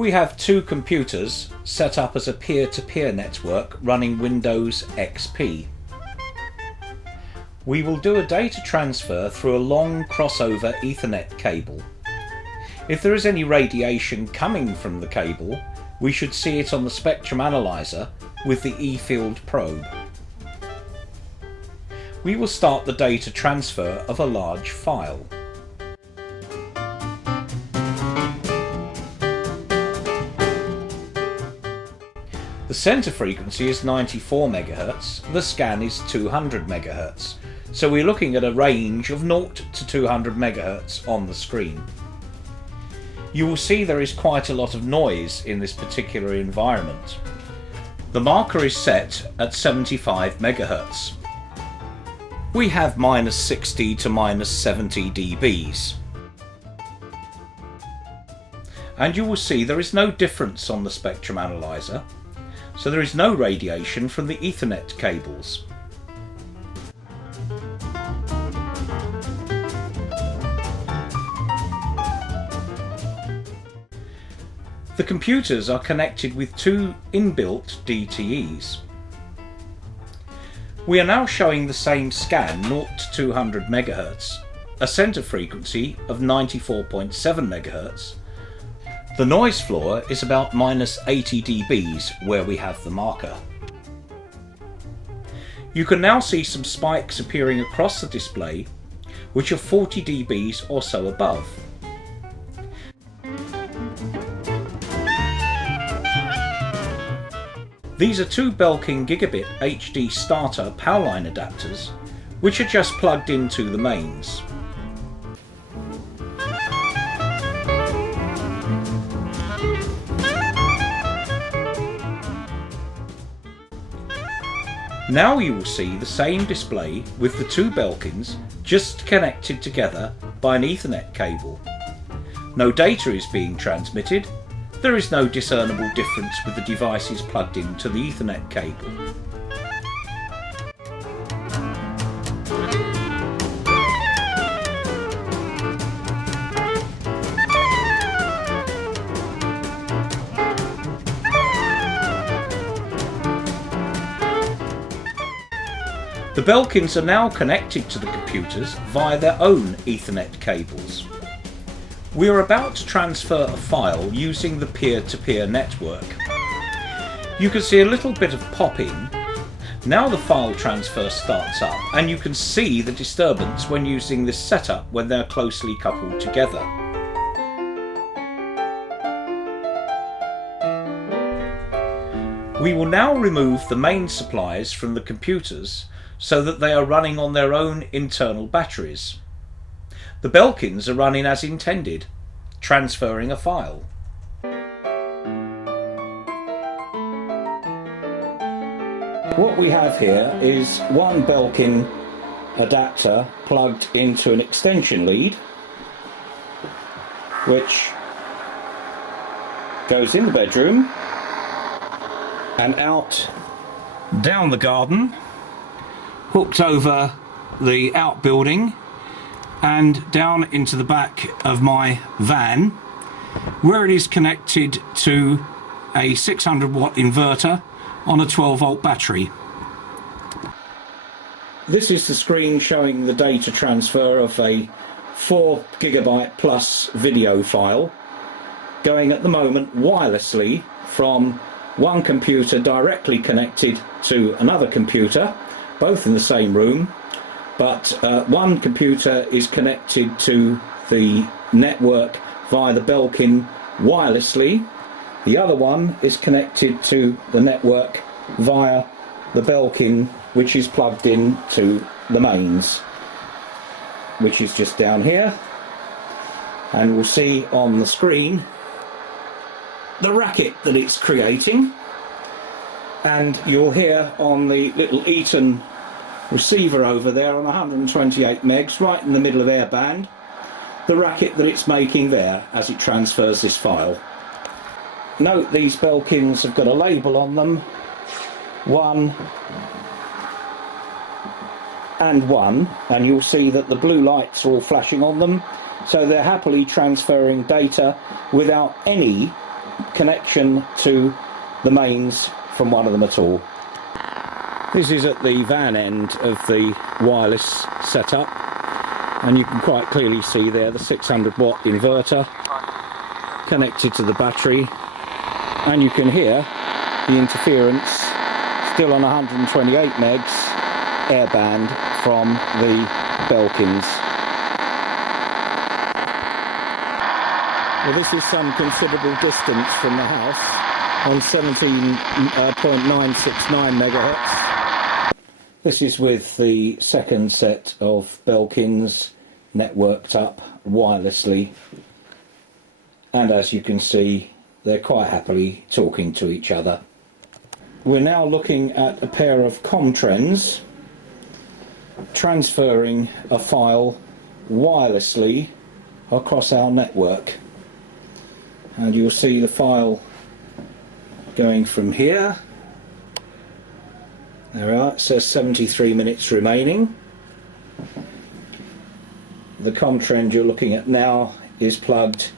We have two computers set up as a peer-to-peer network running Windows XP. We will do a data transfer through a long crossover Ethernet cable. If there is any radiation coming from the cable, we should see it on the spectrum analyzer with the E-field probe. We will start the data transfer of a large file. The center frequency is 94 MHz, the scan is 200 MHz, so we're looking at a range of 0 to 200 MHz on the screen. You will see there is quite a lot of noise in this particular environment. The marker is set at 75 MHz. We have -60 to -70 dBs. And you will see there is no difference on the spectrum analyzer, so there is no radiation from the Ethernet cables. The computers are connected with two inbuilt DTEs. We are now showing the same scan 0 to 200 MHz, a center frequency of 94.7 MHz. The noise floor is about -80 dBs where we have the marker. You can now see some spikes appearing across the display, which are 40 dBs or so above. These are two Belkin Gigabit HD starter Powerline adapters, which are just plugged into the mains. Now you will see the same display with the two Belkins just connected together by an Ethernet cable. No data is being transmitted. There is no discernible difference with the devices plugged into the Ethernet cable. The Belkins are now connected to the computers via their own Ethernet cables. We are about to transfer a file using the peer-to-peer network. You can see a little bit of popping. Now the file transfer starts up, and you can see the disturbance when using this setup when they're closely coupled together. We will now remove the main supplies from the computers so that they are running on their own internal batteries. The Belkins are running as intended, transferring a file. What we have here is one Belkin adapter plugged into an extension lead, which goes in the bedroom and out down the garden, hooked over the outbuilding and down into the back of my van, where it is connected to a 600 watt inverter on a 12 volt battery. This is the screen showing the data transfer of a 4 GB plus video file, going at the moment wirelessly from one computer directly connected to another computer, both in the same room, but one computer is connected to the network via the Belkin wirelessly. The other one is connected to the network via the Belkin, which is plugged in to the mains, which is just down here. And we'll see on the screen the racket that it's creating, and you'll hear on the little Eaton receiver over there on 128 megs, right in the middle of airband, the racket that it's making there as it transfers this file. Note these Belkins have got a label on them, 1 and 1, and you'll see that the blue lights are all flashing on them, so they're happily transferring data without any connection to the mains from one of them at all. This is at the van end of the wireless setup, and you can quite clearly see there the 600 watt inverter connected to the battery, and you can hear the interference still on 128 megs airband from the Belkins. Well, this is some considerable distance from the house on 17.969 megahertz. This is with the second set of Belkins networked up wirelessly, and as you can see, they're quite happily talking to each other. We're now looking at a pair of Comtrends transferring a file wirelessly across our network, and you'll see the file going from here. There we are, it says 73 minutes remaining. The Comtrend you're looking at now is plugged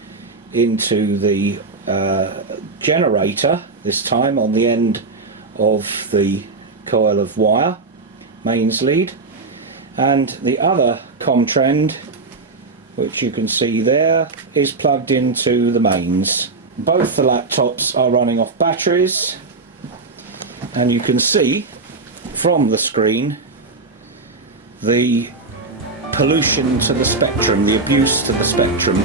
into the generator, this time on the end of the coil of wire, mains lead, and the other Comtrend, which you can see there, is plugged into the mains. Both the laptops are running off batteries, and you can see from the screen the pollution to the spectrum, the abuse to the spectrum